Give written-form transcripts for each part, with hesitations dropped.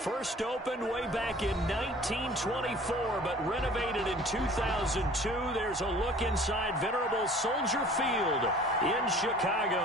First opened way back in 1924, but renovated in 2002. There's a look inside venerable Soldier Field in Chicago.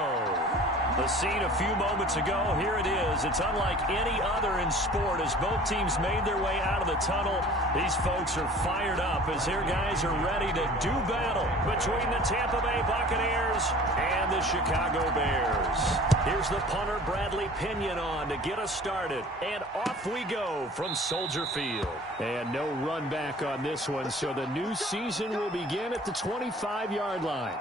The scene a few moments ago, here it is. It's unlike any other in sport as both teams made their way out of the tunnel. These folks are fired up as their guys are ready to do battle between the Tampa Bay Buccaneers and the Chicago Bears. Here's the punter Bradley Pinion on to get us started. And off we go from Soldier Field. And no run back on this one, so the new season will begin at the 25-yard line.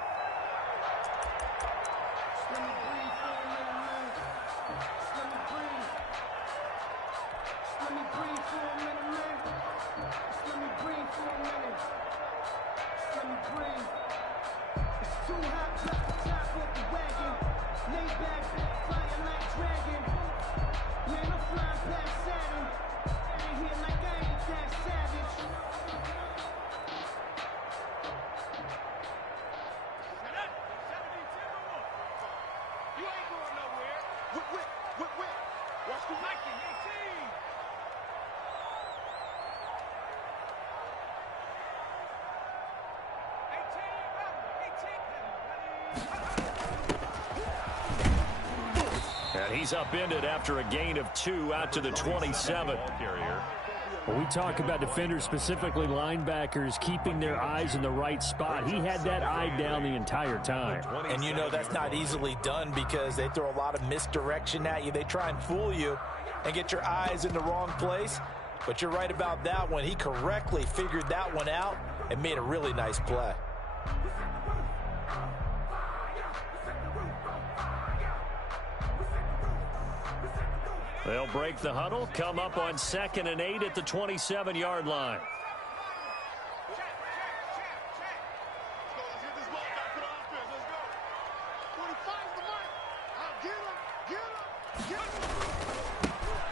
And he's upended after a gain of 2 out to the 27. When we talk about defenders, specifically linebackers, keeping their eyes in the right spot, he had that eye down the entire time. And you know that's not easily done because they throw a lot of misdirection at you. They try and fool you and get your eyes in the wrong place. But you're right about that one. He correctly figured that one out and made a really nice play. They'll break the huddle, come up on 2nd and 8 at the 27-yard line.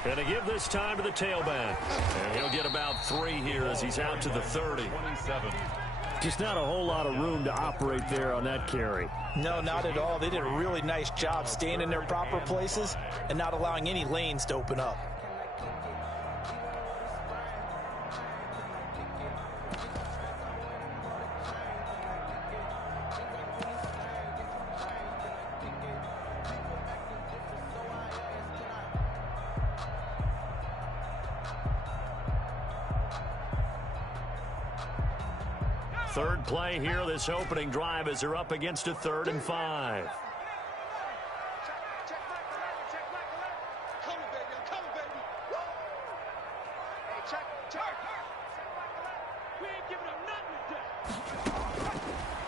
And to give this time to the tailback. And he'll get about 3 here as he's out to the 30. Just not a whole lot of room to operate there on that carry. No, not at all. They did a really nice job staying in their proper places and not allowing any lanes to open up. Third play here, this opening drive as they're up against a 3rd and 5.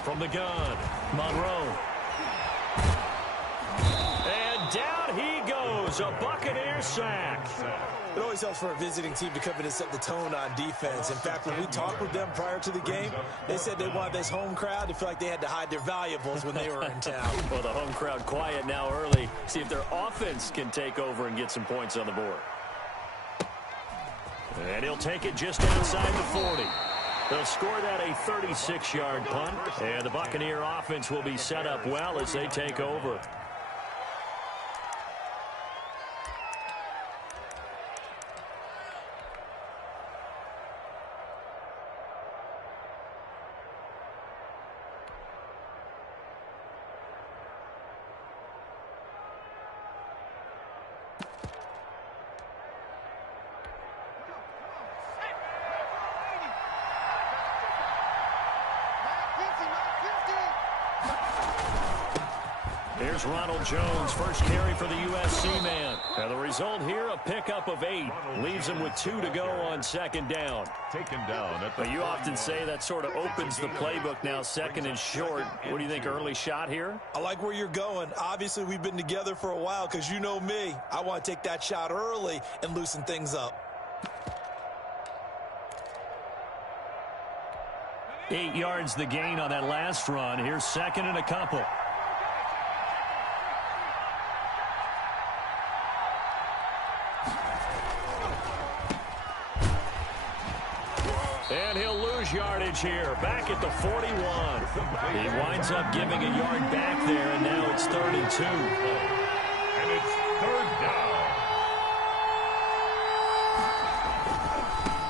From the gun, Monroe. And down he goes, a Buccaneer sack. It always helps for a visiting team to come in and set the tone on defense. In fact, when we talked with them prior to the game, they said they wanted this home crowd to feel like they had to hide their valuables when they were in town. Well, the home crowd quiet now early. See if their offense can take over and get some points on the board. And he'll take it just outside the 40. They'll score that a 36-yard punt. And the Buccaneer offense will be set up well as they take over. Here's Ronald Jones, first carry for the USC man. And the result here, a pickup of 8. Leaves him with 2 to go on 2nd down. Taken down at the but you often say that sort of opens the playbook now, 2nd and short. What do you think, early shot here? I like where you're going. Obviously, we've been together for a while because you know me. I want to take that shot early and loosen things up. 8 yards the gain on that last run. Here's 2nd and a couple. And he'll lose yardage here, back at the 41. He winds up giving a yard back there, and now it's 3rd and 2. And it's 3rd down.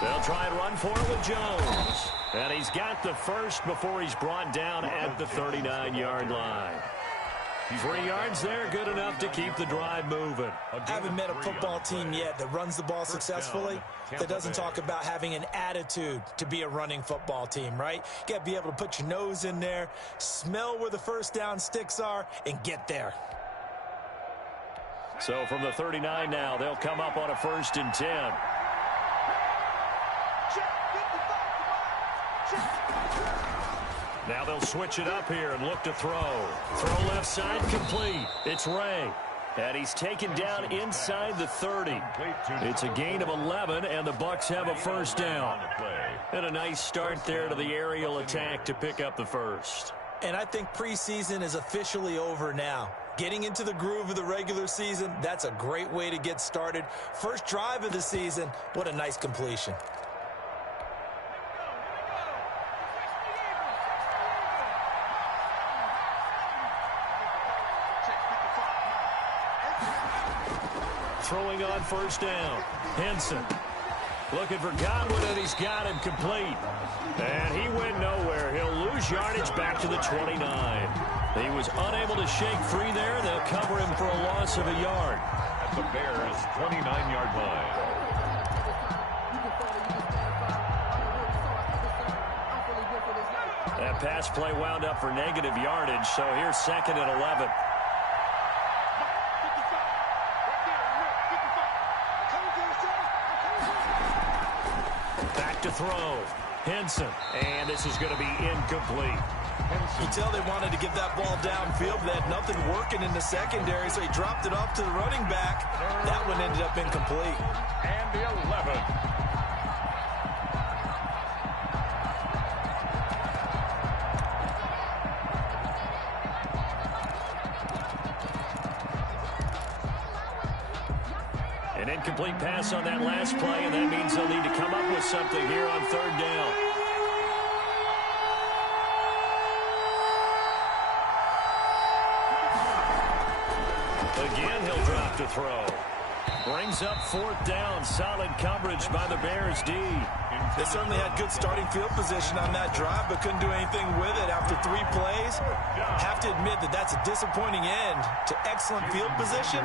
They'll try and run for it with Jones. And he's got the first before he's brought down at the 39-yard line. 3 yards there, good enough to keep the drive moving. I haven't met a football team yet that runs the ball successfully, that doesn't talk about having an attitude to be a running football team, right? You got to be able to put your nose in there, smell where the first down sticks are, and get there. So from the 39 now, they'll come up on a 1st and 10. Now they'll switch it up here and look to throw. Throw left side, complete. It's Ray. And he's taken down inside the 30. It's a gain of 11, and the Bucs have a 1st down. And a nice start there to the aerial attack to pick up the first. And I think preseason is officially over now. Getting into the groove of the regular season, that's a great way to get started. First drive of the season, what a nice completion. Throwing on 1st down. Henson looking for Godwin, and he's got him complete. And he went nowhere. He'll lose yardage back to the 29. He was unable to shake free there. They'll cover him for a loss of a yard. At the Bears' 29-yard line. That pass play wound up for negative yardage, so here's 2nd and 11. Back to throw. Henson. And this is going to be incomplete. You tell they wanted to get that ball downfield. They had nothing working in the secondary, so he dropped it off to the running back. That one ended up incomplete. And the 11. An incomplete pass on that last play, and that means they'll need to come up with something here on 3rd down. Again, he'll drop to throw. Brings up 4th down. Solid coverage by the Bears D. They certainly had good starting field position on that drive, but couldn't do anything with it after 3 plays. Have to admit that that's a disappointing end to excellent field position.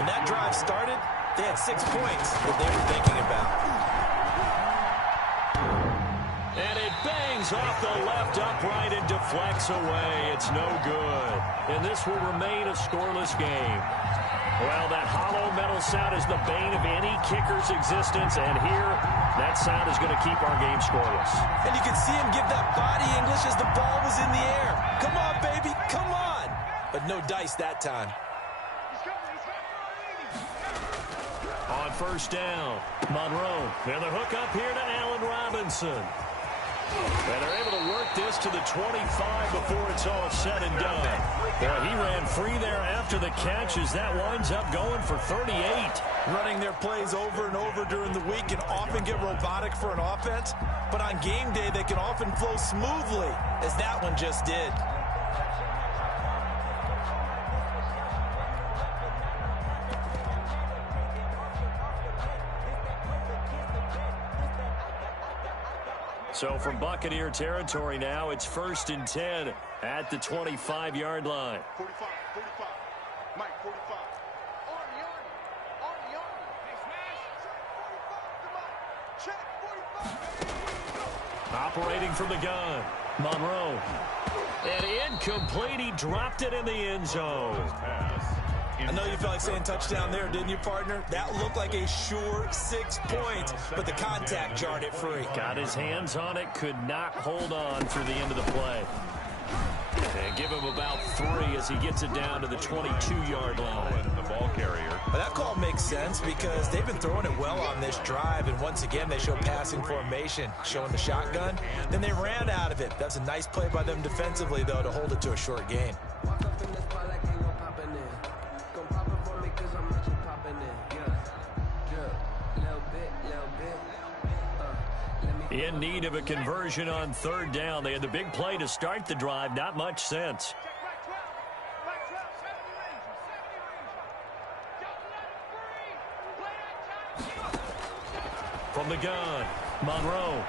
When that drive started, they had 6 points that they were thinking about. And it bangs off the left upright and deflects away. It's no good. And this will remain a scoreless game. Well, that hollow metal sound is the bane of any kicker's existence. And here, that sound is going to keep our game scoreless. And you can see him give that body English as the ball was in the air. Come on, baby, come on. But no dice that time. On 1st down, Monroe. And the hook up here to Allen Robinson. And they're able to work this to the 25 before it's all said and done. Well, he ran free there after the catch as that winds up going for 38. Running their plays over and over during the week can often get robotic for an offense, but on game day they can often flow smoothly, as that one just did. So from Buccaneer territory now, it's 1st and 10 at the 25-yard line. 45, Mike, 45. Operating from the gun, Monroe. And incomplete, he dropped it in the end zone. I know you felt like saying touchdown there, didn't you, partner? That looked like a sure 6 points, but the contact jarred it free. Got his hands on it, could not hold on through the end of the play. And give him about 3 as he gets it down to the 22-yard line. The ball carrier. But that call makes sense because they've been throwing it well on this drive, and once again they show passing formation, showing the shotgun. Then they ran out of it. That's a nice play by them defensively, though, to hold it to a short gain. In need of a conversion on 3rd down. They had the big play to start the drive. Not much sense. From the gun, Monroe.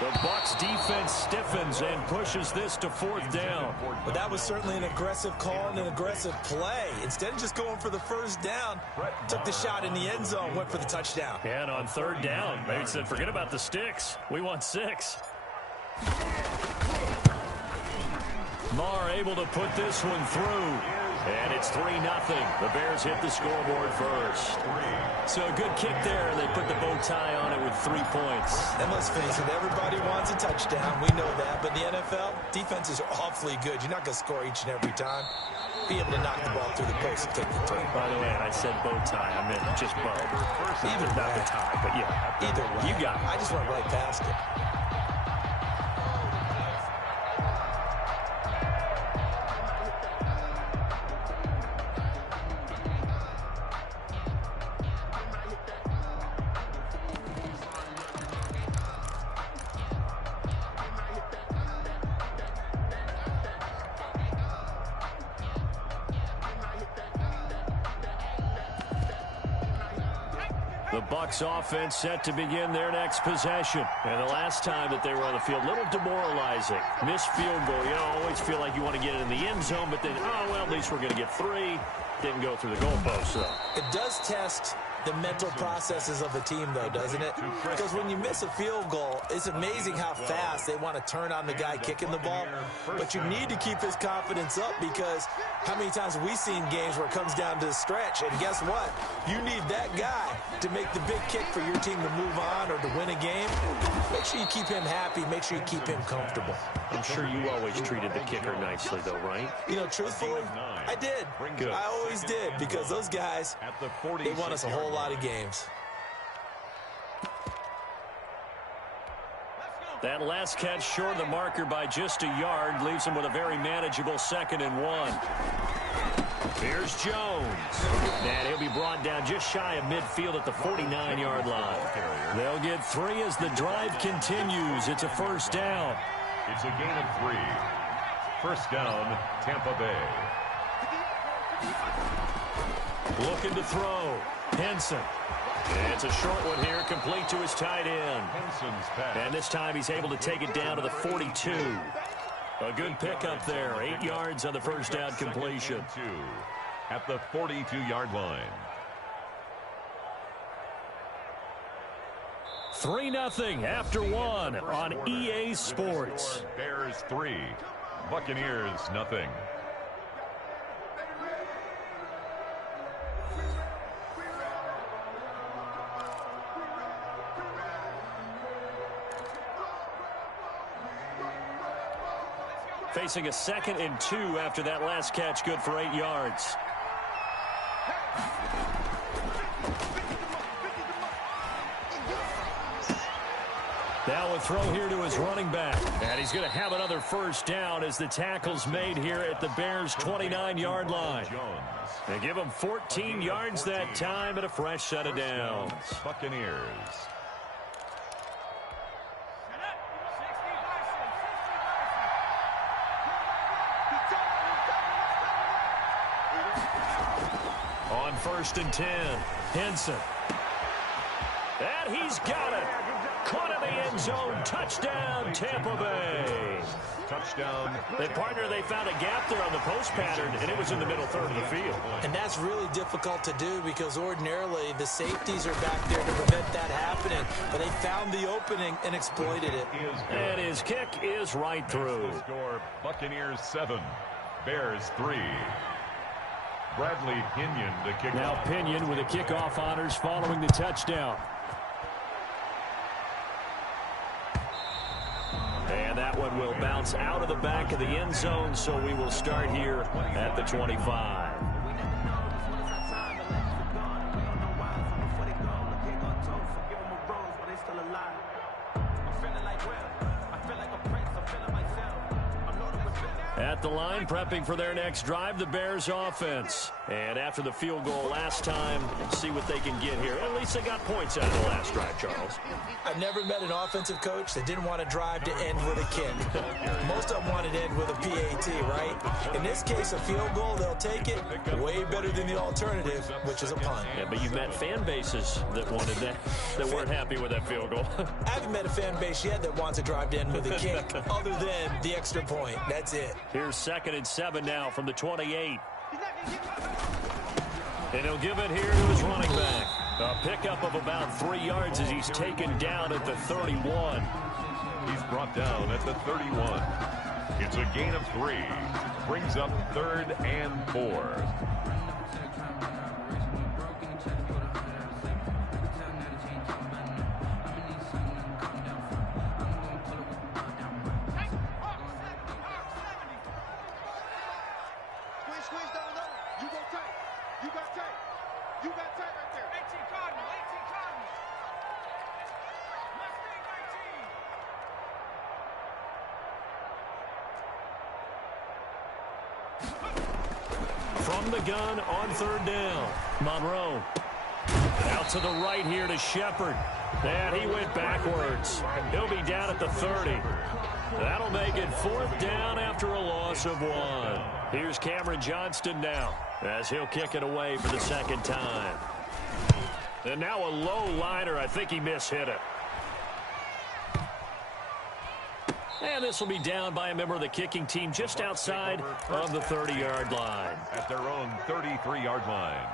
The Bucs defense stiffens and pushes this to 4th down. But that was certainly an aggressive call and an aggressive play. Instead of just going for the first down, took the shot in the end zone, went for the touchdown. And on 3rd down, they said, forget about the sticks. We want 6. Marr able to put this one through. And it's 3-0. The Bears hit the scoreboard first. So a good kick there. They put the bow tie on it with 3 points. And let's face it, everybody wants a touchdown. We know that. But the NFL, defenses are awfully good. You're not going to score each and every time. Be able to knock the ball through the post and take the turn. By the way, I said bow tie. I meant just bow. Either not the tie, but yeah. Either way. You got it. I just went right past it. The Bucs offense set to begin their next possession. And the last time that they were on the field, a little demoralizing. Missed field goal. You know, always feel like you want to get it in the end zone, but then, oh, well, at least we're going to get 3. Didn't go through the goalpost, though. It does test the mental processes of a team, though, doesn't it? Because when you miss a field goal, it's amazing how fast they want to turn on the guy kicking the ball. But you need to keep his confidence up, because how many times have we seen games where it comes down to the stretch? And guess what? You need that guy to make the big kick for your team to move on or to win a game. Make sure you keep him happy. Make sure you keep him comfortable. I'm sure you always treated the kicker nicely, though, right? You know, truthfully, I did. Good. I always did, because those guys, they won us a whole lot of games. That last catch short of the marker by just a yard leaves him with a very manageable 2nd and 1. Here's Jones. And he'll be brought down just shy of midfield at the 49-yard line. They'll get 3 as the drive continues. It's a 1st down. It's a gain of 3. 1st down, Tampa Bay. Looking to throw. Henson. And it's a short one here, complete to his tight end. Henson's pass. And this time he's able to take it down to the 42. A good pickup there. 8 yards on the 1st down completion. 2 at the 42-yard line. 3-0 after 1 on EA Sports. Bears 3, Buccaneers nothing. Facing a 2nd and 2 after that last catch, good for 8 yards. Now a throw here to his running back. And he's going to have another 1st down as the tackle's made here at the Bears' 29-yard line. They give him 14 yards that time and a fresh set of downs. Buccaneers. On 1st and 10, Henson. And he's got it. Caught in the end zone. Touchdown, Tampa Bay. Touchdown. They found a gap there on the post pattern, and it was in the middle 3rd of the field. And that's really difficult to do, because ordinarily the safeties are back there to prevent that happening. But they found the opening and exploited it. And his kick is right through. Score, Buccaneers 7, Bears 3. Bradley Pinion to kick Now off. Pinion with the kickoff honors following the touchdown. And that one will bounce out of the back of the end zone, so we will start here at the 25. At the line, prepping for their next drive, the Bears offense. And after the field goal last time, see what they can get here. At least they got points out of the last drive, Charles. I've never met an offensive coach that didn't want to drive to end with a kick. Most of them wanted to end with a PAT, right? In this case, a field goal, they'll take it way better than the alternative, which is a punt. Yeah, but you've met fan bases that wanted that weren't happy with that field goal. I haven't met a fan base yet that wants to drive to end with a kick other than the extra point. That's it. Here's 2nd and 7 now from the 28. And he'll give it here to his running back. A pickup of about 3 yards as he's taken down at the 31. He's brought down at the 31. It's a gain of 3. Brings up 3rd and 4. Squeeze down low. You go tight. You got tight. You got tight right there. 18 Cardinal. 18 Cardinal. Mustang 19. From the gun on 3rd down. Monroe. Out to the right here to Shepard. And he went backwards. He'll be down at the 30. That'll make it 4th down after a loss of 1. Here's Cameron Johnston now as he'll kick it away for the 2nd time. And now a low liner. I think he mishit it. And this will be down by a member of the kicking team just outside of the 30-yard line. At their own 33-yard line.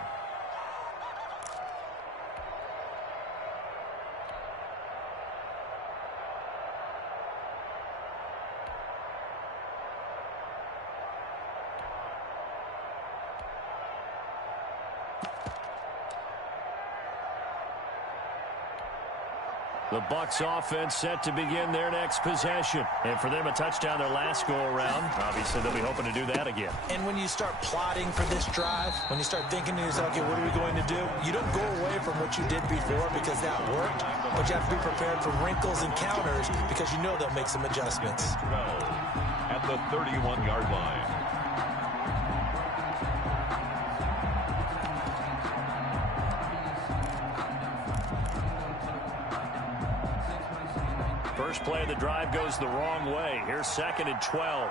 The Bucs offense set to begin their next possession. And for them, a touchdown their last go-around. Obviously, they'll be hoping to do that again. And when you start plotting for this drive, when you start thinking to yourself, okay, what are we going to do? You don't go away from what you did before because that worked, but you have to be prepared for wrinkles and counters because you know they'll make some adjustments. At the 31-yard line. First play of the drive goes the wrong way. Here's 2nd and 12.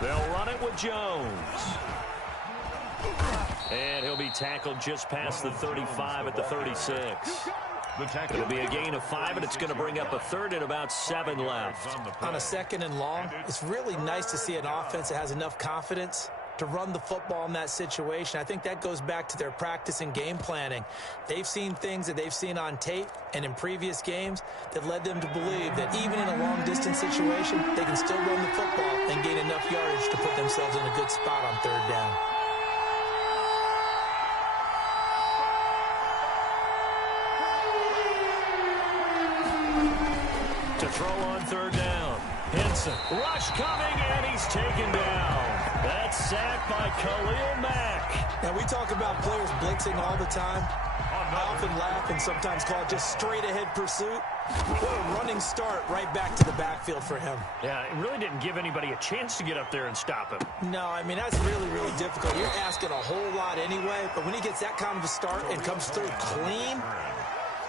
They'll run it with Jones. And he'll be tackled just past the 35 at the 36. It'll be a gain of 5, and it's going to bring up a 3rd and about 7 left. On a 2nd and long, it's really nice to see an offense that has enough confidence to run the football in that situation. I think that goes back to their practice and game planning. They've seen things that they've seen on tape and in previous games that led them to believe that even in a long-distance situation, they can still run the football and gain enough yardage to put themselves in a good spot on 3rd down. To throw on 3rd down. Henson. Rush coming, and he's taken down. That's sacked by Khalil Mack. Now, we talk about players blitzing all the time. I often laugh and sometimes call it just straight-ahead pursuit. What a running start right back to the backfield for him. Yeah, it really didn't give anybody a chance to get up there and stop him. No, I mean, that's really, really difficult. You're asking a whole lot anyway, but when he gets that kind of a start and comes through clean,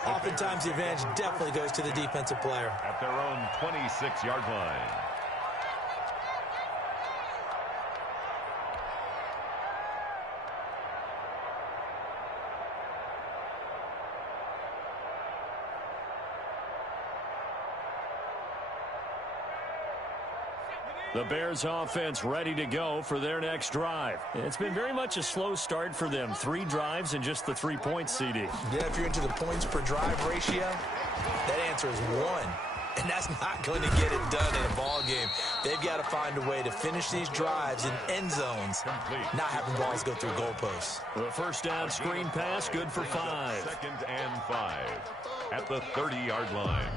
oftentimes the advantage definitely goes to the defensive player. At their own 26-yard line. The Bears offense ready to go for their next drive. It's been very much a slow start for them. 3 drives and just the 3 points, CD. Yeah, if you're into the points per drive ratio, that answer is 1. And that's not going to get it done in a ball game. They've got to find a way to finish these drives in end zones, not having balls go through goalposts. The first down screen pass, good for 5. 2nd and 5 at the 30-yard line.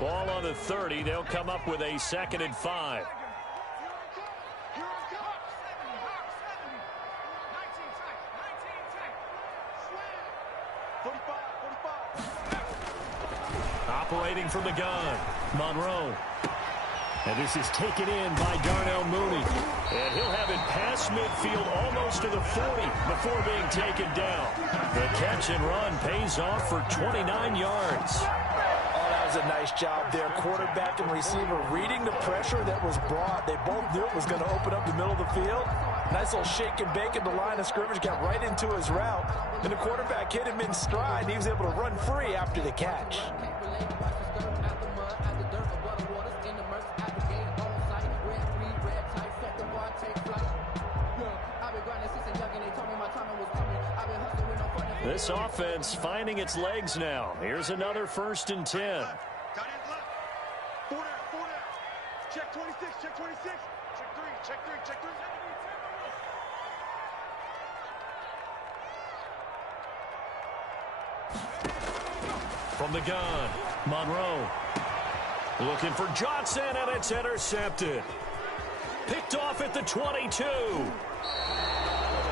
Ball on the 30. They'll come up with a 2nd and 5. Operating from the gun, Monroe. And this is taken in by Darnell Mooney. And he'll have it past midfield almost to the 40 before being taken down. The catch and run pays off for 29 yards. Oh, that was a nice job there. Quarterback and receiver reading the pressure that was brought. They both knew it was going to open up the middle of the field. Nice little shake and bake at the line of scrimmage. Got right into his route. And the quarterback hit him in stride. And he was able to run free after the catch. This offense finding its legs now. Here's another 1st and 10. Tight end left. 4 down, 4 down. Check 26, check 26. Check 3, check 3, check 3. From the gun, Monroe. Looking for Johnson, and it's intercepted. Picked off at the 22.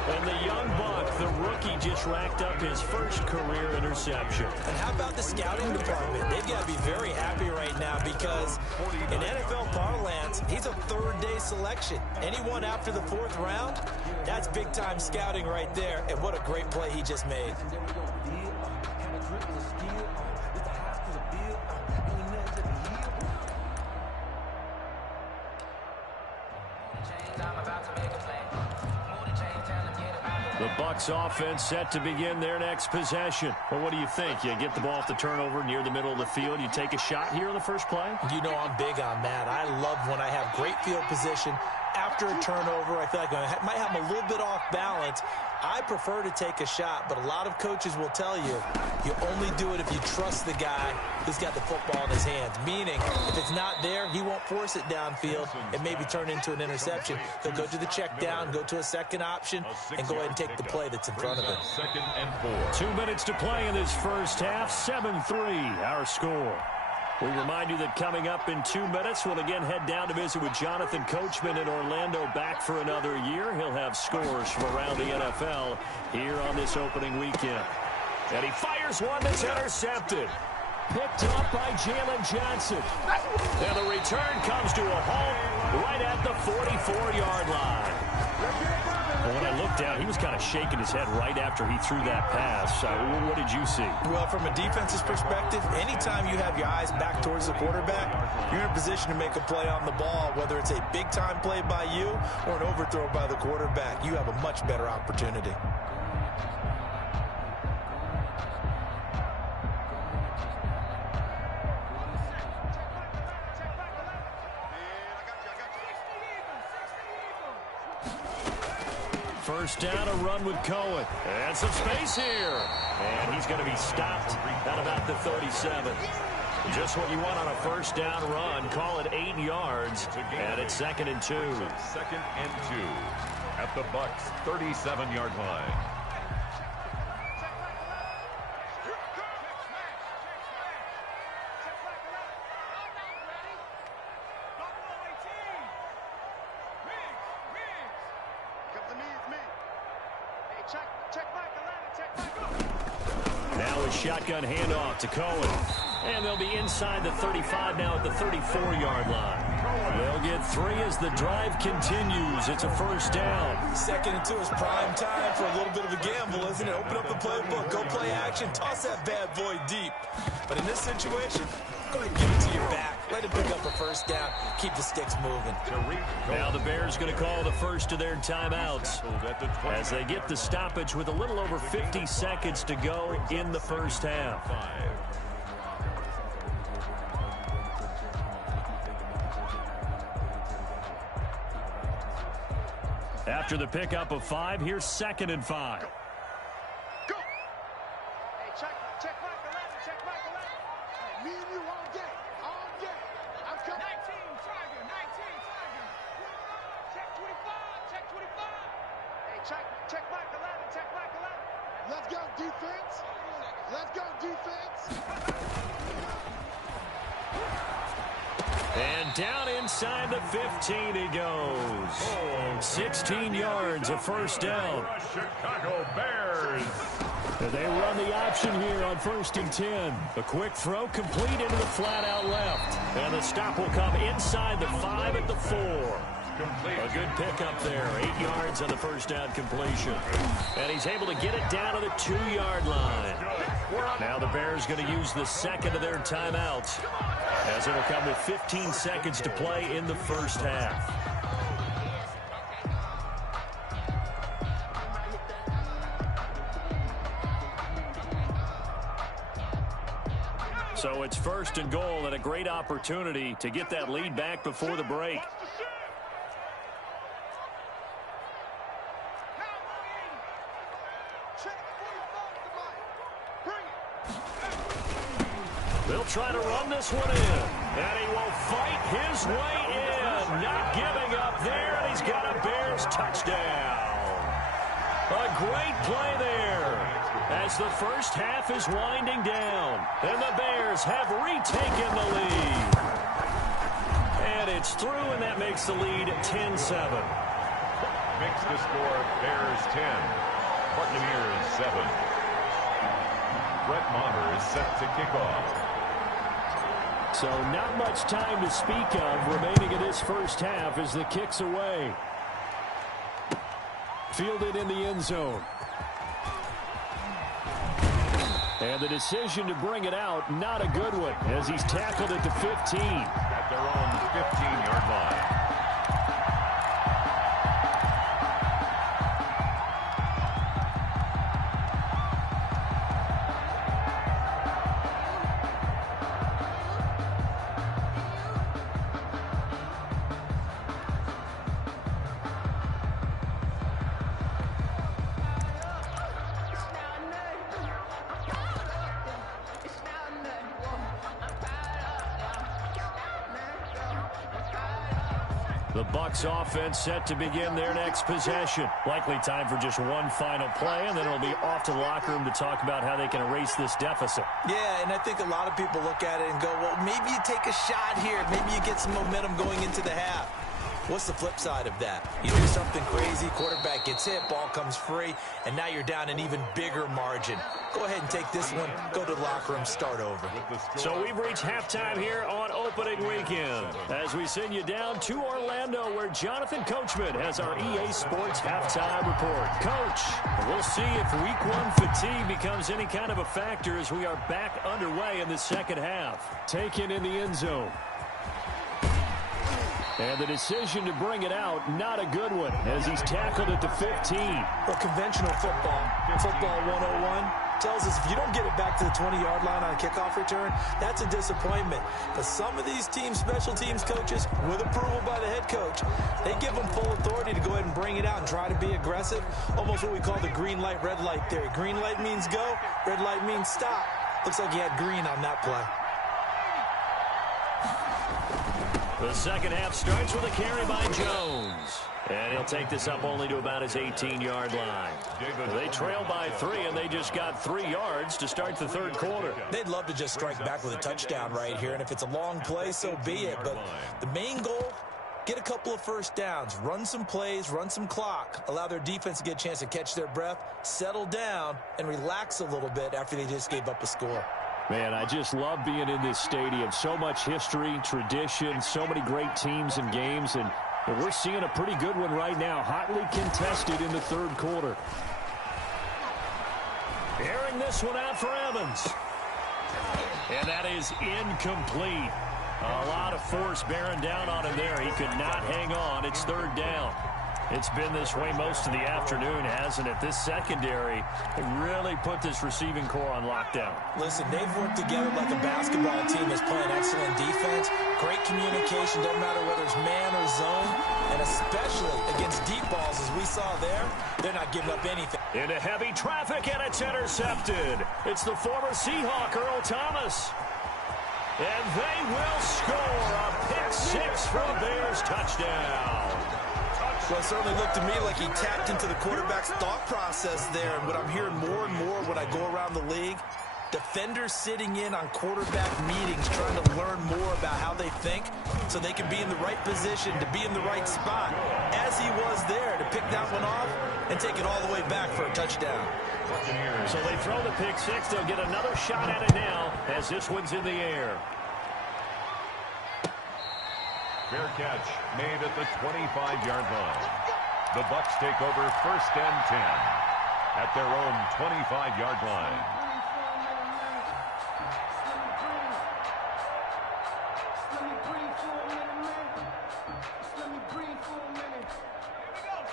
And the young buck, the rookie, just racked up his first career interception. And how about the scouting department? They've got to be very happy right now because in NFL parlance, he's a 3rd-day selection. Anyone after the 4th round, that's big-time scouting right there. And what a great play he just made. The Bucs offense set to begin their next possession. Well, what do you think? You get the ball off the turnover near the middle of the field. You take a shot here in the first play? You know I'm big on that. I love when I have great field position after a turnover. I feel like I might have a little bit off balance. I prefer to take a shot, but a lot of coaches will tell you, you only do it if you trust the guy who's got the football in his hands. Meaning, if it's not there, he won't force it downfield and maybe turn into an interception. He'll go to the check down, go to a second option, and go ahead and take the play that's in front of him. 2nd and 4. 2 minutes to play in this first half. 7-3, our score. We remind you that coming up in 2 minutes, we'll again head down to visit with Jonathan Coachman in Orlando, back for another year. He'll have scores from around the NFL here on this opening weekend. And he fires one that's intercepted. Picked up by Jalen Johnson. And the return comes to a halt right at the 44-yard line. When I looked down, he was kind of shaking his head right after he threw that pass. What did you see? Well, from a defense's perspective, anytime you have your eyes back towards the quarterback, you're in a position to make a play on the ball, whether it's a big-time play by you or an overthrow by the quarterback. You have a much better opportunity. First down, a run with Cohen. And some space here. And he's going to be stopped at about the 37. Just what you want on a first down run. Call it 8 yards. And it's 2nd and 2. 2nd and 2 at the Bucs 37-yard line. Now a shotgun handoff to Cohen. And they'll be inside the 35 now at the 34-yard line. They'll get 3 as the drive continues. It's a first down. 2nd and 2 is prime time for a little bit of a gamble, isn't it? Open up the playbook, go play action, toss that bad boy deep. But in this situation, go ahead and give it to your back. Let him pick up a first down. Keep the sticks moving. Now the Bears going to call the first of their timeouts as they get the stoppage with a little over 50 seconds to go in the first half. After the pickup of 5, here's 2nd and 5. Go. Hey, check Mike 11, check Mike 11. Hey, me and you all day, all day. I'm coming. 19, Tiger, 19, Tiger. Check 25, check 25. Hey, check Mike 11, check Mike 11. Let's go, defense. Let's go, defense. Down inside the 15 he goes. 16 yards, a first down. Chicago Bears. They run the option here on 1st and 10. A quick throw complete into the flat out left. And the stop will come inside the 5 at the 4. A good pickup there. 8 yards on the first down completion. And he's able to get it down to the 2-yard line. Now the Bears going to use the second of their timeouts, as it'll come with 15 seconds to play in the first half. So it's 1st and goal, and a great opportunity to get that lead back before the break. They'll try to run this one in, and he will fight his way in. Not giving up there, and he's got a Bears touchdown. A great play there as the first half is winding down, and the Bears have retaken the lead. And it's through, and that makes the lead 10-7. Makes the score Bears 10, Buccaneers 7. Brett Maher is set to kick off. So not much time to speak of remaining in this first half as the kick's away. Fielded in the end zone. And the decision to bring it out, not a good one, as he's tackled at the 15. At their own 15-yard line. The Bucs offense set to begin their next possession. Likely time for just one final play, and then it'll be off to the locker room to talk about how they can erase this deficit. Yeah, and I think a lot of people look at it and go, well, maybe you take a shot here. Maybe you get some momentum going into the half. What's the flip side of that? You do something crazy, quarterback gets hit, ball comes free, and now you're down an even bigger margin. Go ahead and take this one, go to the locker room, start over. So we've reached halftime here on opening weekend as we send you down to Orlando, where Jonathan Coachman has our EA Sports halftime report. Coach, we'll see if week 1 fatigue becomes any kind of a factor as we are back underway in the second half. Taken in the end zone. And the decision to bring it out, not a good one, as he's tackled at the 15. Well, conventional football 101, tells us if you don't get it back to the 20-yard line on a kickoff return, that's a disappointment. But some of these teams, special teams coaches, with approval by the head coach, they give them full authority to go ahead and bring it out and try to be aggressive. Almost what we call the green light, red light theory. Green light means go, red light means stop. Looks like he had green on that play. The second half starts with a carry by Jones. And he'll take this up only to about his 18-yard line. They trail by 3, and they just got 3 yards to start the third quarter. They'd love to just strike back with a touchdown right here, and if it's a long play, so be it. But the main goal, get a couple of first downs, run some plays, run some clock, allow their defense to get a chance to catch their breath, settle down, and relax a little bit after they just gave up a score. Man, I just love being in this stadium. So much history, tradition, so many great teams and games, and we're seeing a pretty good one right now, hotly contested in the third quarter. Airing this one out for Evans. And that is incomplete. A lot of force bearing down on him there. He could not hang on. It's third down. It's been this way most of the afternoon, hasn't it? This secondary really put this receiving core on lockdown. Listen, they've worked together like a basketball team that's playing excellent defense. Great communication, doesn't matter whether it's man or zone. And especially against deep balls, as we saw there, they're not giving up anything. Into heavy traffic, and it's intercepted. It's the former Seahawk, Earl Thomas. And they will score a pick-6 for a Bears touchdown. Well, it certainly looked to me like he tapped into the quarterback's thought process there. And what I'm hearing more and more when I go around the league, defenders sitting in on quarterback meetings trying to learn more about how they think. so they can be in the right position to be in the right spot, as he was there to pick that one off and take it all the way back for a touchdown. So they throw the pick six. They'll get another shot at it now as this one's in the air. Fair catch made at the 25-yard line. The Bucs take over 1st and 10 at their own 25-yard line.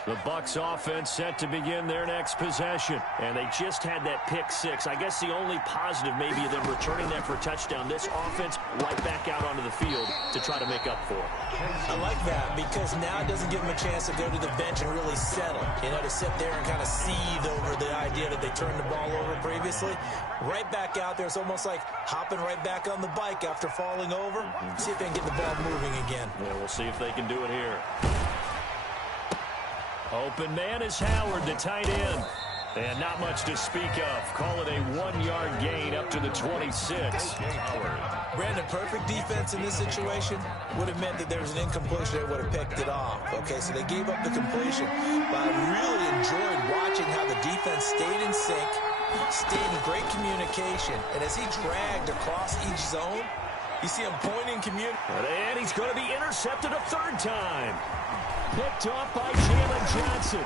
The Bucs offense set to begin their next possession. And they just had that pick six. I guess the only positive maybe of them returning that for a touchdown. This offense right back out onto the field to try to make up for it. I like that because now it doesn't give them a chance to go to the bench and really settle. You know, to sit there and kind of seethe over the idea that they turned the ball over previously. Right back out there. It's almost like hopping right back on the bike after falling over. See if they can get the ball moving again. Yeah, we'll see if they can do it here. Open man is Howard, the tight end. And not much to speak of. Call it a 1-yard gain up to the 26. Brandon, perfect defense in this situation would have meant that there was an incompletion. They would have picked it off. Okay, so they gave up the completion. But I really enjoyed watching how the defense stayed in sync, stayed in great communication. And as he dragged across each zone, you see him pointing and he's going to be intercepted a third time. Picked off by Jalen Johnson.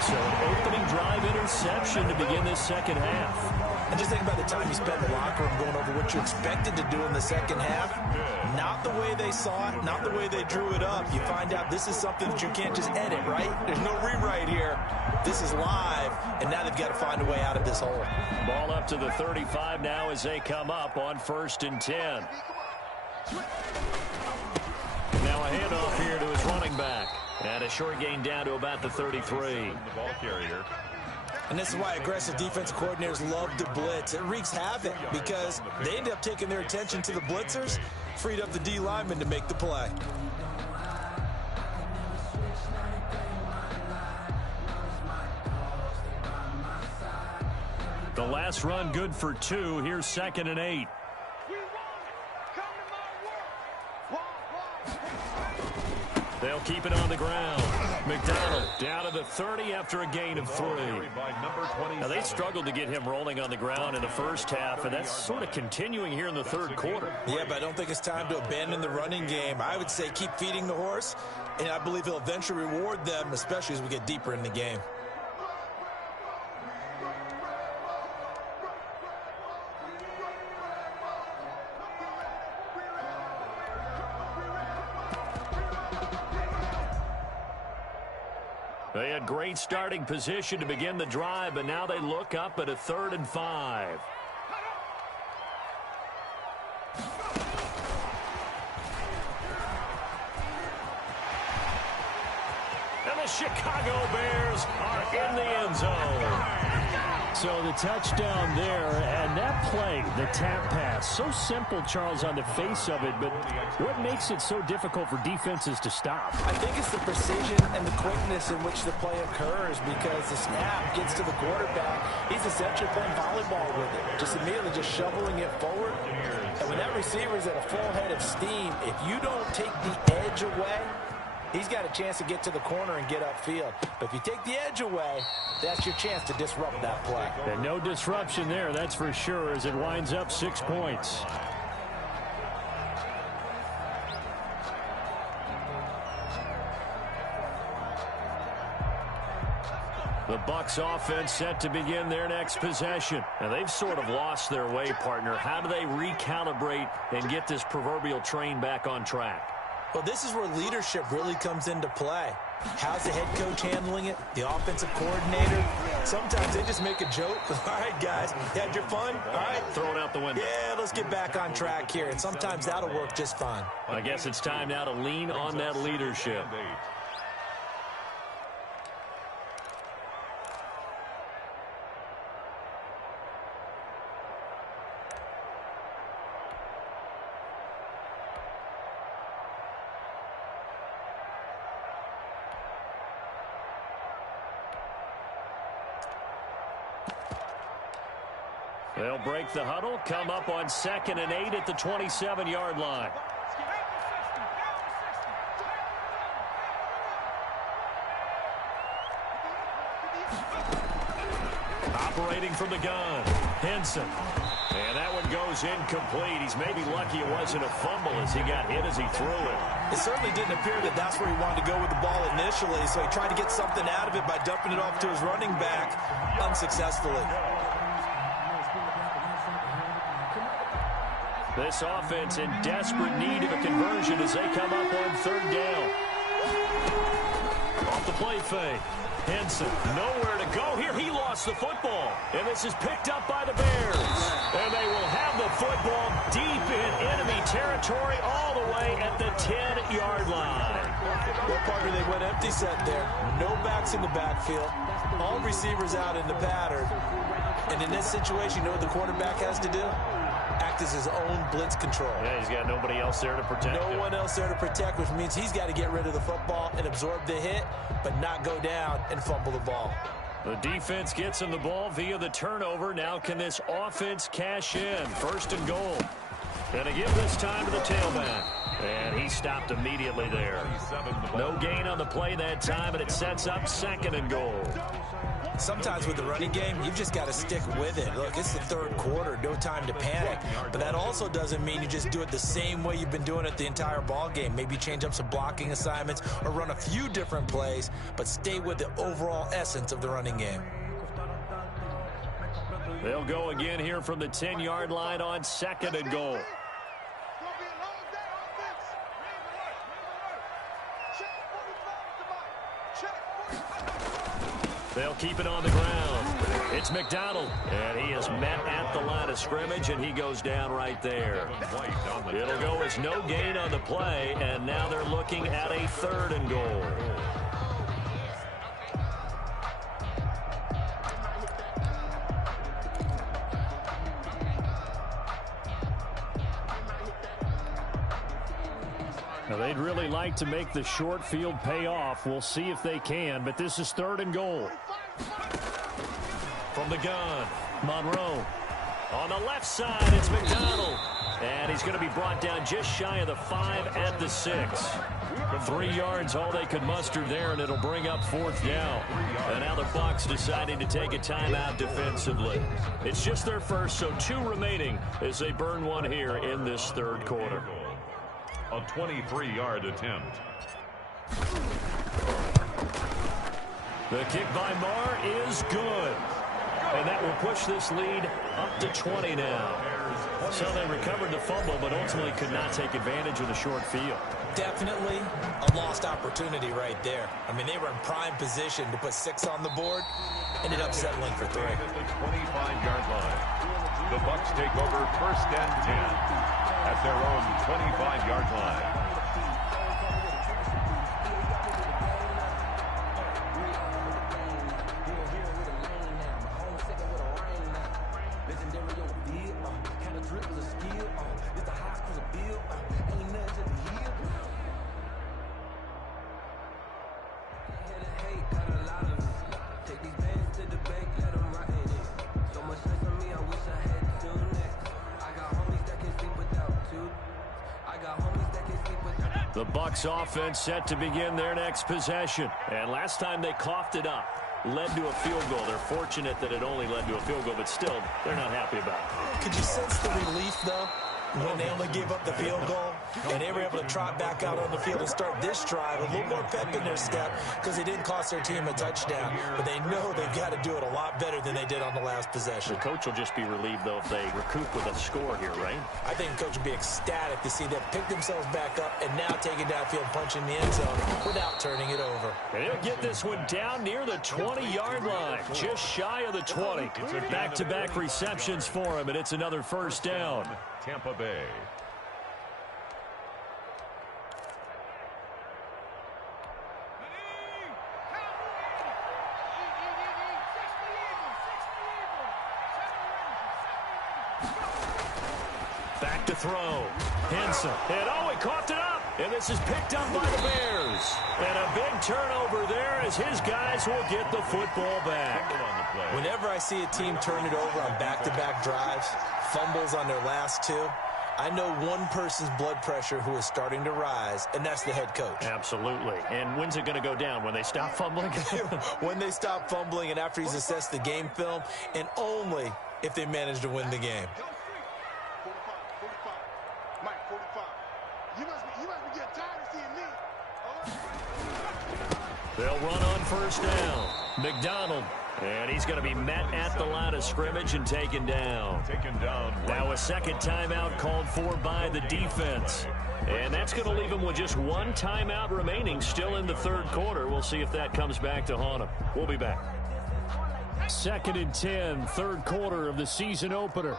So an opening drive interception to begin this second half. And just think about the time you spent in the locker room going over what you expected to do in the second half. Not the way they saw it, not the way they drew it up. You find out this is something that you can't just edit, right? There's no rewrite here. This is live, and now they've got to find a way out of this hole. Ball up to the 35 now as they come up on 1st and 10. Now a handoff here to his running back. And a short gain down to about the 33. The ball carrier. And this is why aggressive defensive coordinators love to blitz. It wreaks havoc because they end up taking their attention to the blitzers, freed up the D lineman to make the play. The last run good for 2. Here's 2nd and 8. They'll keep it on the ground. McDonald down to the 30 after a gain of 3. Now, they struggled to get him rolling on the ground in the first half, and that's sort of continuing here in the third quarter. Yeah, but I don't think it's time to abandon the running game. I would say keep feeding the horse, and I believe he'll eventually reward them, especially as we get deeper in the game. They had great starting position to begin the drive, but now they look up at a 3rd and 5. And the Chicago Bears are in the end zone. So the touchdown there, and that play, the tap pass, so simple, Charles, on the face of it, but what makes it so difficult for defenses to stop? I think it's the precision and the quickness in which the play occurs because the snap gets to the quarterback. He's essentially playing volleyball with it, just immediately just shoveling it forward. And when that receiver's at a full head of steam, if you don't take the edge away, he's got a chance to get to the corner and get upfield. But if you take the edge away, that's your chance to disrupt that play. And no disruption there, that's for sure, as it winds up 6 points. The Bucs offense set to begin their next possession. And they've sort of lost their way, partner. How do they recalibrate and get this proverbial train back on track? Well, this is where leadership really comes into play. How's the head coach handling it? The offensive coordinator? Sometimes they just make a joke. All right, guys, you had your fun? All right. Throw it out the window. Yeah, let's get back on track here. And sometimes that'll work just fine. I guess it's time now to lean on that leadership. They'll break the huddle, come up on 2nd and 8 at the 27-yard line. operating from the gun. Henson. And that one goes incomplete. He's maybe lucky it wasn't a fumble as he got hit as he threw it. It certainly didn't appear that that's where he wanted to go with the ball initially, so he tried to get something out of it by dumping it off to his running back unsuccessfully. This offense in desperate need of a conversion as they come up on third down. Off the play fake. Henson, nowhere to go here. He lost the football. And this is picked up by the Bears. And they will have the football deep in enemy territory all the way at the 10-yard line. Well, partner, they went empty set there. No backs in the backfield. All receivers out in the pattern. And in this situation, you know what the quarterback has to do? Act as his own blitz control. Yeah, he's got nobody else there to protect him. No one else there to protect, which means he's got to get rid of the football and absorb the hit, but not go down and fumble the ball. The defense gets him the ball via the turnover. Now can this offense cash in? First and goal. Going to give this time to the tailback. And he stopped immediately there. No gain on the play that time, and it sets up second and goal. Sometimes with the running game, you've just got to stick with it. Look, it's the third quarter, no time to panic. But that also doesn't mean you just do it the same way you've been doing it the entire ball game. Maybe change up some blocking assignments or run a few different plays, but stay with the overall essence of the running game. They'll go again here from the 10-yard line on second and goal. They'll keep it on the ground. It's McDonald, and he is met at the line of scrimmage, and he goes down right there. It'll go as no gain on the play, and now they're looking at a third and goal. Now, they'd really like to make the short field pay off. We'll see if they can, but this is third and goal. From the gun, Monroe. On the left side, it's McDonald. And he's going to be brought down just shy of the 5 at the 6. 3 yards, all they could muster there, and it'll bring up fourth down. And now the Bucs deciding to take a timeout defensively. It's just their first, so 2 remaining as they burn one here in this third quarter. A 23-yard attempt. The kick by Marr is good. And that will push this lead up to 20 now. So they recovered the fumble, but ultimately could not take advantage of the short field. Definitely a lost opportunity right there. I mean, they were in prime position to put 6 on the board. Ended up settling for 3. At the 25-yard line. The Bucs take over first and 10 at their own 25-yard line. The Bucs offense set to begin their next possession. And last time they coughed it up, led to a field goal. They're fortunate that it only led to a field goal, but still, they're not happy about it. Could you sense the relief, though, when they only gave up the field goal and they were able to trot back out on the field and start this drive a little more pep in their step because they didn't cost their team a touchdown, but they know they've got to do it a lot better than they did on the last possession. The coach will just be relieved, though, if they recoup with a score here, right? I think the coach will be ecstatic to see them pick themselves back up and now take it downfield, punching the end zone without turning it over. And he'll get this one down near the 20-yard line, just shy of the 20. Back-to-back receptions for him, and it's another first down. Tampa Bay. Back to throw. Henson. And he coughed it up. And this is picked up by the Bears. And a big turnover there as his guys will get the football back. Whenever I see a team turn it over on back-to-back drives, fumbles on their last 2, I know one person's blood pressure who is starting to rise, and that's the head coach. Absolutely. And when's it going to go down? When they stop fumbling? When they stop fumbling and after he's assessed the game film, and only if they manage to win the game. 45. Mike, 45. You must be getting tired of seeing me. They'll run on first down. McDonald. And he's going to be met at the line of scrimmage and taken down. Now a second timeout called for by the defense. And that's going to leave him with just one timeout remaining still in the third quarter. We'll see if that comes back to haunt him. We'll be back. 2nd and 10, third quarter of the season opener.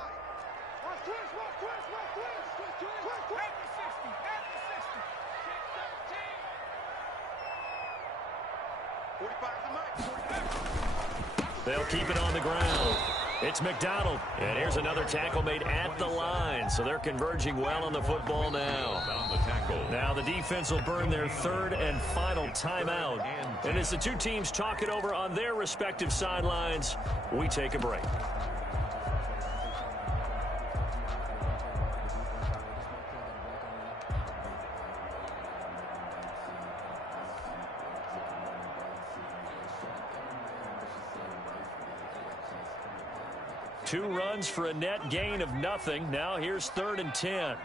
They'll keep it on the ground. It's McDonald. And here's another tackle made at the line. So they're converging well on the football now. Now the defense will burn their third and final timeout. And as the two teams talk it over on their respective sidelines, we take a break. Two runs for a net gain of nothing. Now here's 3rd and 10.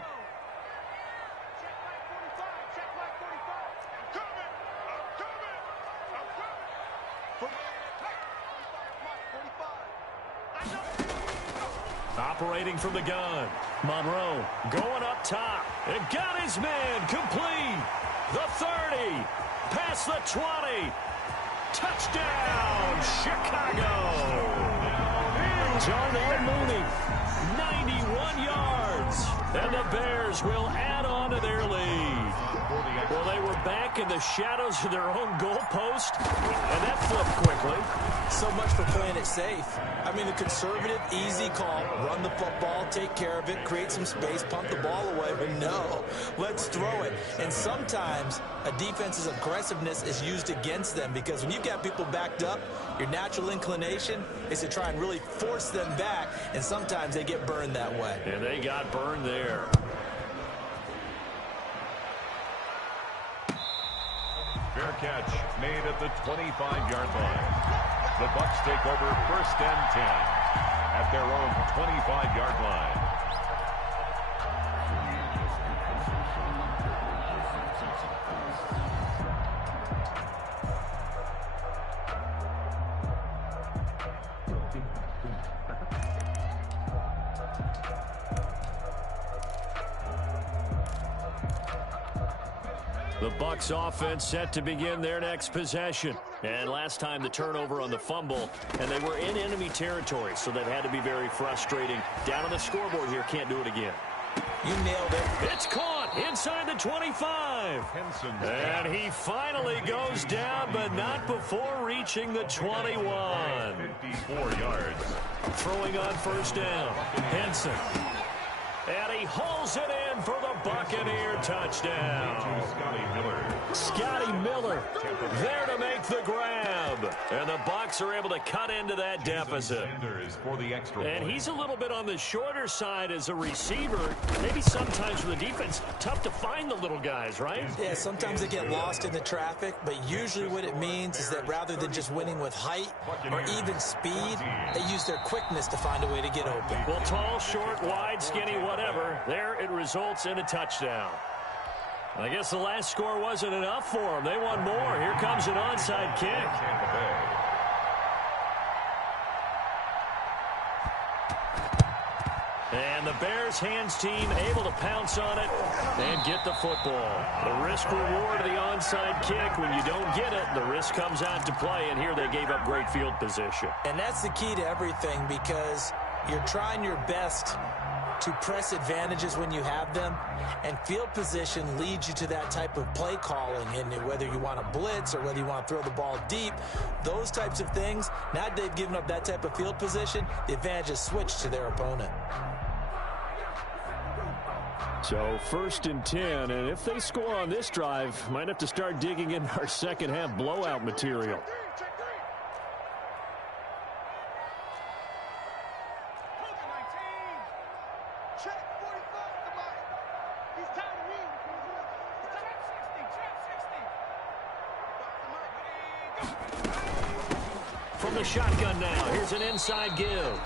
Operating from the gun. Monroe going up top. And got his man complete. The 30. Past the 20. Touchdown, Chicago. Darnell Mooney, 91 yards. And the Bears will add on to their lead. Well, they were back in the shadows of their own goalpost, and that flipped quickly. So much for playing it safe. I mean, the conservative, easy call, run the football, take care of it, create some space, pump the ball away. But no, let's throw it. And sometimes a defense's aggressiveness is used against them because when you've got people backed up, your natural inclination is to try and really force them back, and sometimes they get burned that way. And they got burned there. Fair catch made at the 25-yard line. The Bucs take over 1st and 10 at their own 25-yard line. The Bucs offense set to begin their next possession. And last time the turnover on the fumble, and they were in enemy territory, so that had to be very frustrating. Down on the scoreboard here, can't do it again. You nailed it. It's caught inside the 25. And he finally goes down, but not before reaching the 21. 54 yards. Throwing on first down. Henson. And he hauls it in for the Buccaneer touchdown. Scotty Miller there to make the grab. And the Bucs are able to cut into that deficit. And he's a little bit on the shorter side as a receiver. Maybe sometimes for the defense, tough to find the little guys, right? Yeah, sometimes they get lost in the traffic, but usually what it means is that rather than just winning with height or even speed, they use their quickness to find a way to get open. Well, tall, short, wide, skinny, whatever, there it results in a touchdown. I guess the last score wasn't enough for them. They want more. Here comes an onside kick. And the Bears hands team able to pounce on it and get the football. The risk reward of the onside kick. When you don't get it, the risk comes out to play, and here they gave up great field position. And that's the key to everything, because you're trying your best to press advantages when you have them, and field position leads you to that type of play calling. And whether you want to blitz or whether you want to throw the ball deep, those types of things, now that they've given up that type of field position, the advantage is switched to their opponent. So 1st and 10, and if they score on this drive, might have to start digging in our second half blowout material. Check 45 to my from the shotgun now. Here's an inside give.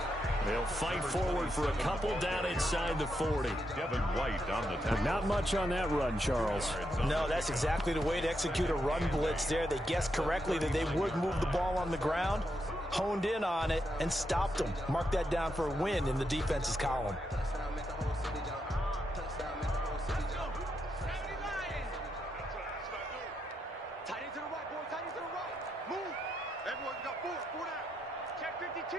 They'll fight forward for a couple down inside the 40. Devin White on the tackle. Not much on that run, Charles. No, that's exactly the way to execute a run blitz there. They guessed correctly that they would move the ball on the ground, honed in on it, and stopped them. Mark that down for a win in the defense's column. Tight end to the right, boy. Tight end to the right. Move. Everyone got four. Four down. Check 52.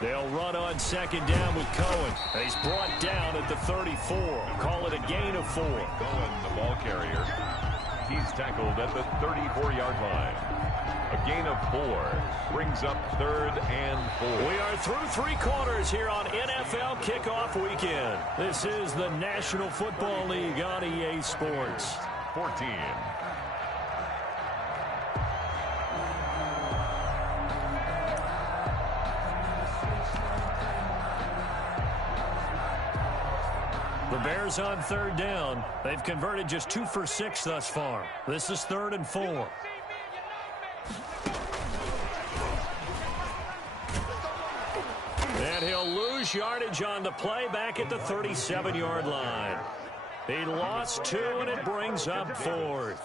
They'll run on second down with Cohen. He's brought down at the 34. Call it a gain of 4. Cohen, the ball carrier. He's tackled at the 34-yard line. A gain of 4 brings up 3rd and 4. We are through 3 quarters here on NFL Kickoff Weekend. This is the National Football League on EA Sports. 14. The Bears on 3rd down. They've converted just 2 for 6 thus far. This is 3rd and 4. And he'll lose yardage on the play back at the 37-yard line. He lost 2, and it brings up 4th.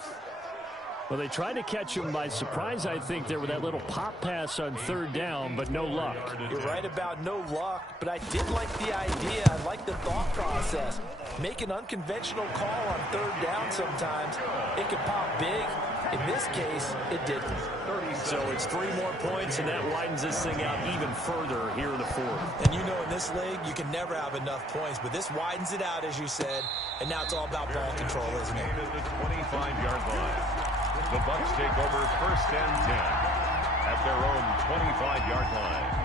Well, they tried to catch him by surprise, I think, there with that little pop pass on 3rd down, but no luck. You're right about no luck, but I did like the idea. I like the thought process. Make an unconventional call on 3rd down sometimes. It can pop big. In this case, it didn't. So it's 3 more points, and that widens this thing out even further here in the 4th. And you know in this league, you can never have enough points, but this widens it out, as you said, and now it's all about ball control, isn't it? At the 25-yard line. The Bucs take over 1st and 10 at their own 25-yard line.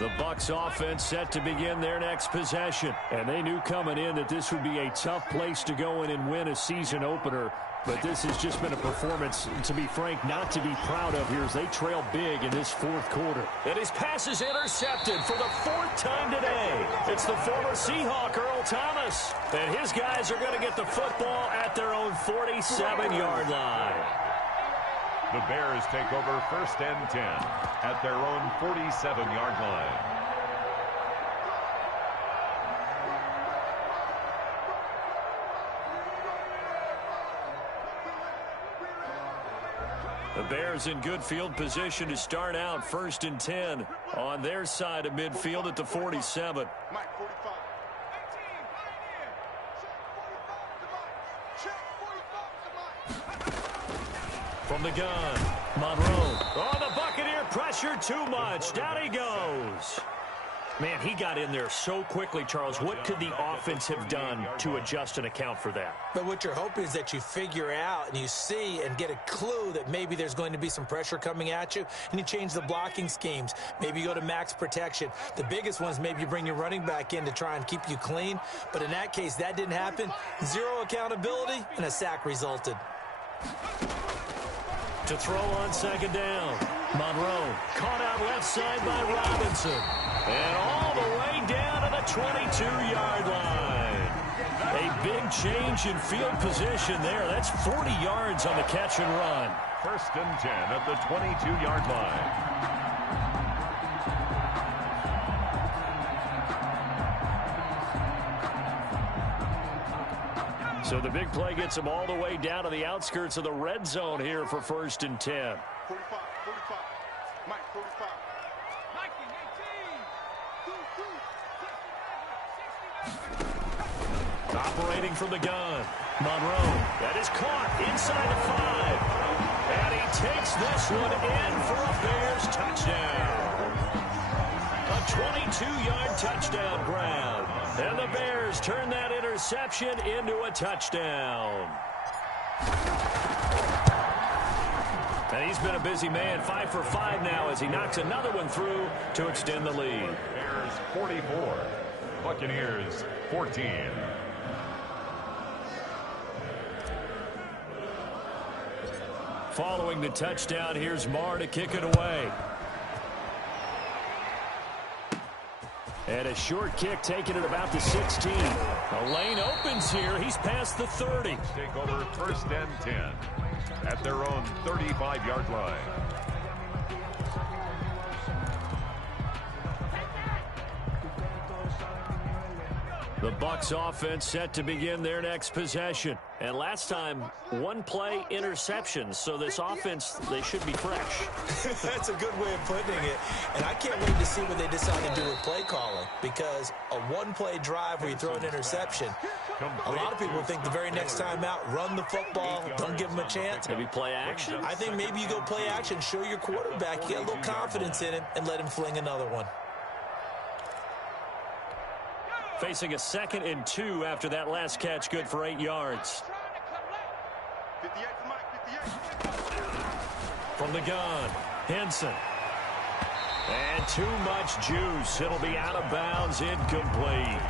The Bucs offense set to begin their next possession. And they knew coming in that this would be a tough place to go in and win a season opener. But this has just been a performance, to be frank, not to be proud of here as they trail big in this 4th quarter. And his pass is intercepted for the 4th time today. It's the former Seahawk, Earl Thomas. And his guys are going to get the football at their own 47-yard line. The Bears take over 1st and 10 at their own 47-yard line. The Bears in good field position to start out 1st and 10 on their side of midfield at the 47. Mike, 45. From the gun, Monroe. Oh, the Buccaneer pressure too much. Down he goes. Man, he got in there so quickly, Charles. What could the offense have done to adjust and account for that? But what you're hoping is that you figure out and you see and get a clue that maybe there's going to be some pressure coming at you, and you change the blocking schemes. Maybe you go to max protection. The biggest one is maybe you bring your running back in to try and keep you clean. But in that case, that didn't happen. 0 accountability, and a sack resulted. To throw on 2nd down. Monroe caught out left side by Robinson. And all the way down to the 22-yard line. A big change in field position there. That's 40 yards on the catch and run. 1st and 10 at the 22-yard line. So the big play gets them all the way down to the outskirts of the red zone here for 1st and 10. 45. Mike, 45. Operating from the gun. Monroe. That is caught inside the 5. And he takes this one in for a Bears touchdown. A 22-yard touchdown grab. And the Bears turn that interception into a touchdown. And he's been a busy man, 5 for 5 now as he knocks another one through to extend the lead. Bears 44, Buccaneers 14. Following the touchdown, here's Marr to kick it away. And a short kick taken at about the 16. The lane opens here. He's past the 30. Take over 1st and 10 at their own 35-yard line. The Bucs offense set to begin their next possession. And last time, one play interception. So this offense, they should be fresh. That's a good way of putting it. And I can't wait to see what they decide to do with play calling. Because a one-play drive where you throw an interception, a lot of people think the very next time out, run the football, don't give them a chance. Maybe play action? I think maybe you go play action, show your quarterback, get a little confidence in him, and let him fling another one. Facing a 2nd and 2 after that last catch, good for 8 yards. From the gun, Henson. And too much juice. It'll be out of bounds, incomplete.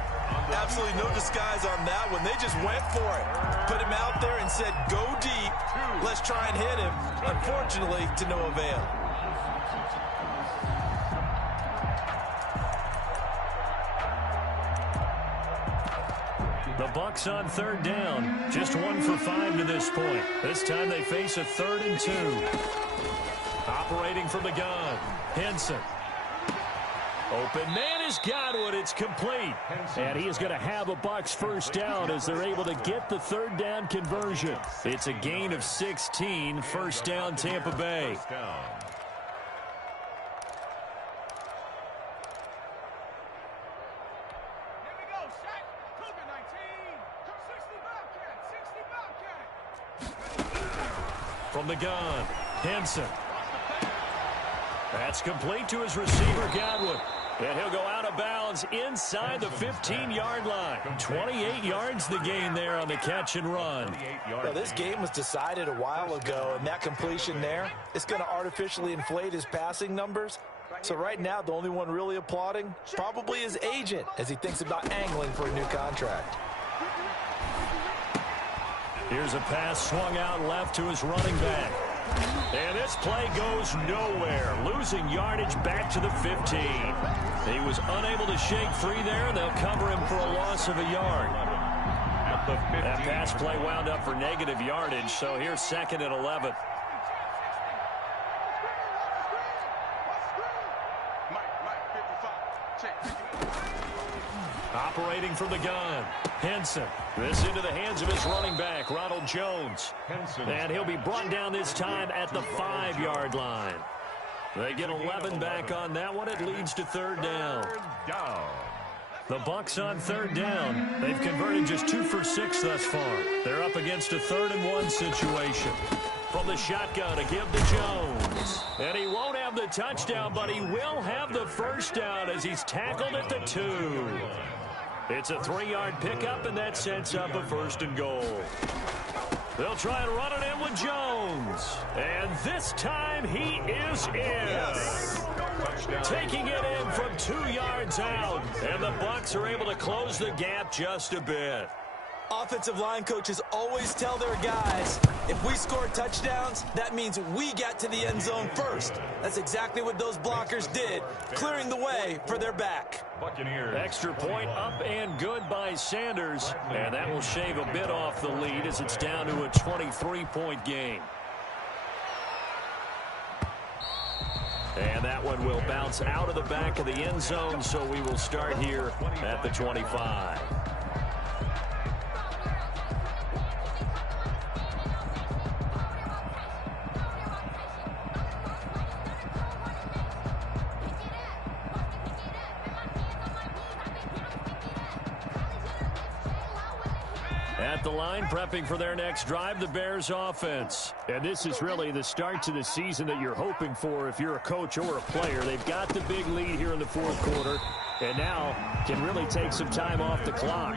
Absolutely no disguise on that one. They just went for it. Put him out there and said, go deep. Let's try and hit him. Unfortunately, to no avail. The Bucs on 3rd down. Just 1 for 5 to this point. This time they face a 3rd and 2. Operating from the gun, Henson. Open man is Godwin. It's complete. And he is going to have a Bucs 1st down as they're able to get the 3rd down conversion. It's a gain of 16. 1st down, Tampa Bay. From the gun, Henson. That's complete to his receiver, Godwin. And he'll go out of bounds inside the 15-yard line. 28 yards the gain there on the catch and run. Well, this game was decided a while ago, and that completion there is going to artificially inflate his passing numbers. So right now, the only one really applauding probably his agent as he thinks about angling for a new contract. Here's a pass swung out left to his running back. And this play goes nowhere. Losing yardage back to the 15. He was unable to shake free there. They'll cover him for a loss of a yard. That pass play wound up for negative yardage, so here's 2nd and 11. Operating from the gun, Henson. This into the hands of his running back, Ronald Jones. And he'll be brought down this time at the 5-yard line. They get 11 back on that one. It leads to 3rd down. The Bucs on 3rd down. They've converted just 2 for 6 thus far. They're up against a 3rd and 1 situation. From the shotgun to give to Jones. And he won't have the touchdown, but he will have the 1st down as he's tackled at the 2. It's a 3-yard pickup, and that sets up a 1st and goal. They'll try and run it in with Jones. And this time he is in. Taking it in from 2 yards out. And the Bucs are able to close the gap just a bit. Offensive line coaches always tell their guys, if we score touchdowns, that means we got to the end zone first. That's exactly what those blockers did, clearing the way for their back. Buccaneers. Extra point up and good by Sanders. And that will shave a bit off the lead as it's down to a 23-point game. And that one will bounce out of the back of the end zone, so we will start here at the 25. At the line, prepping for their next drive, the Bears offense. And this is really the start to the season that you're hoping for if you're a coach or a player. They've got the big lead here in the 4th quarter. And now can really take some time off the clock.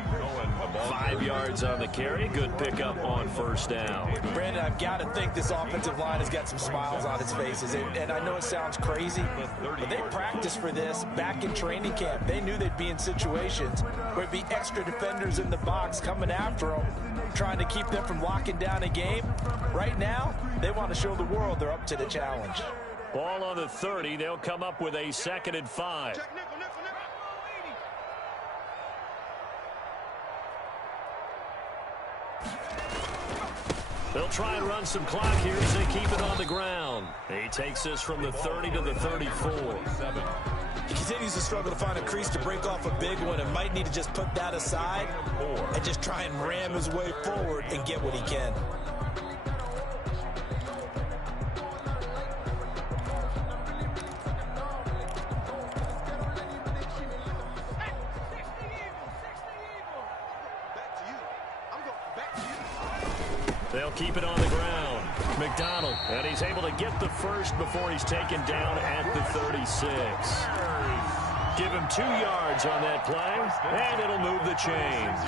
5 yards on the carry. Good pickup on first down. Brandon, I've got to think this offensive line has got some smiles on its faces. And I know it sounds crazy, but they practiced for this back in training camp. They knew they'd be in situations where it'd be extra defenders in the box coming after them, trying to keep them from locking down a game. Right now, they want to show the world they're up to the challenge. Ball on the 30. They'll come up with a 2nd and 5. They'll try and run some clock here as they keep it on the ground. He takes this from the 30 to the 34. He continues to struggle to find a crease to break off a big one and might need to just put that aside and just try and ram his way forward and get what he can. They'll keep it on the ground. McDonald, and he's able to get the first before he's taken down at the 36. Give him 2 yards on that play, and it'll move the chains.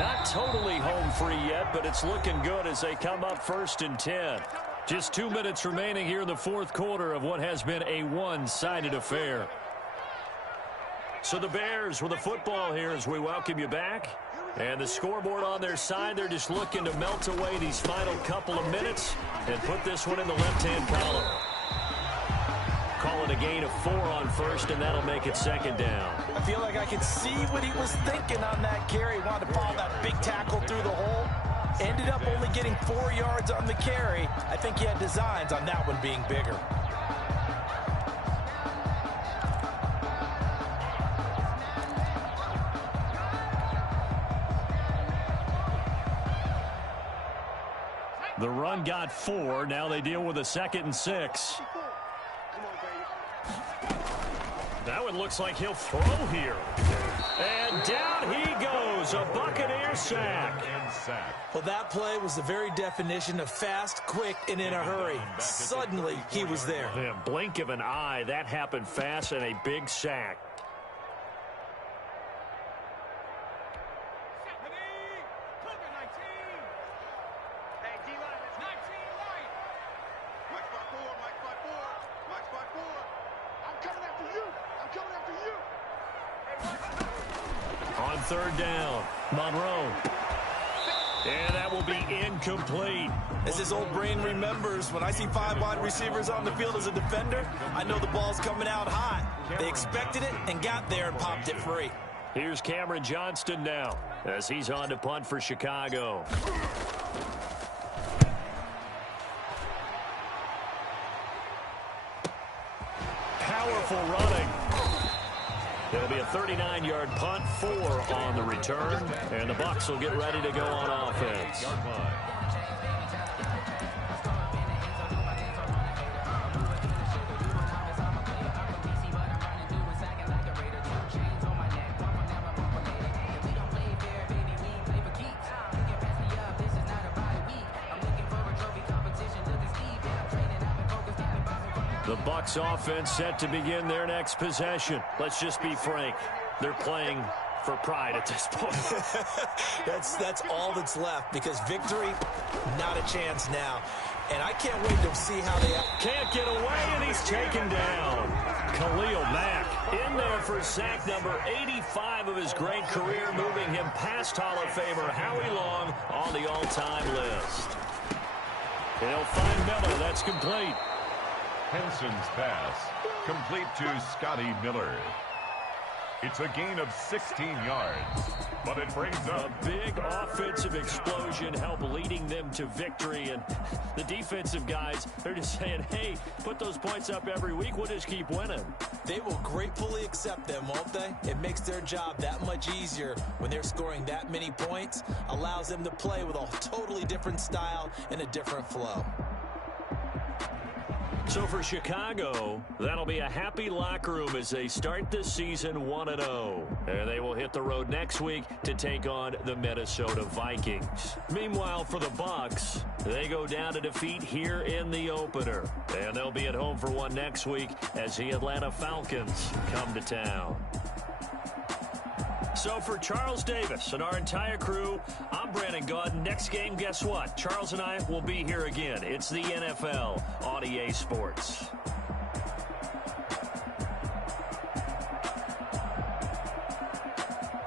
Not totally home free yet, but it's looking good as they come up 1st and 10. Just 2 minutes remaining here in the 4th quarter of what has been a one-sided affair. So the Bears with the football here as we welcome you back. And the scoreboard on their side, they're just looking to melt away these final couple of minutes and put this one in the left-hand column. Call it a gain of 4 on first, and that'll make it 2nd down. I feel like I could see what he was thinking on that carry. He wanted to follow that big tackle through the hole. Ended up only getting 4 yards on the carry. I think he had designs on that one being bigger. The run got 4. Now they deal with a 2nd and 6. Now it looks like he'll throw here. And down he goes. A Buccaneer sack. Well, that play was the very definition of fast, quick, and in a hurry. Suddenly, he was there. The blink of an eye. That happened fast and a big sack. On 3rd down, Monroe. And that will be incomplete. As his old brain remembers, when I see 5 wide receivers on the field as a defender, I know the ball's coming out hot. They expected it and got there and popped it free. Here's Cameron Johnston now as he's on to punt for Chicago. Powerful running. It'll be a 39-yard punt, 4 on the return, and the Bucs will get ready to go on offense. The Bucs offense set to begin their next possession. Let's just be frank. They're playing for pride at this point. That's all that's left because victory, not a chance now. And I can't wait to see how they... Can't get away, and he's taken down. Khalil Mack in there for sack number 85 of his great career, moving him past Hall of Famer Howie Long on the all-time list. They'll find Miller. That's complete. Henson's pass, complete to Scotty Miller. It's a gain of 16 yards, but it brings up a big offensive explosion, help leading them to victory. And the defensive guys, they're just saying, hey, put those points up every week. We'll just keep winning. They will gratefully accept them, won't they? It makes their job that much easier when they're scoring that many points. Allows them to play with a totally different style and a different flow. So for Chicago, that'll be a happy locker room as they start this season 1-0. And they will hit the road next week to take on the Minnesota Vikings. Meanwhile, for the Bucs, they go down to defeat here in the opener. And they'll be at home for one next week as the Atlanta Falcons come to town. So for Charles Davis and our entire crew, I'm Brandon Gaudin. Next game, guess what? Charles and I will be here again. It's the NFL on EA Sports.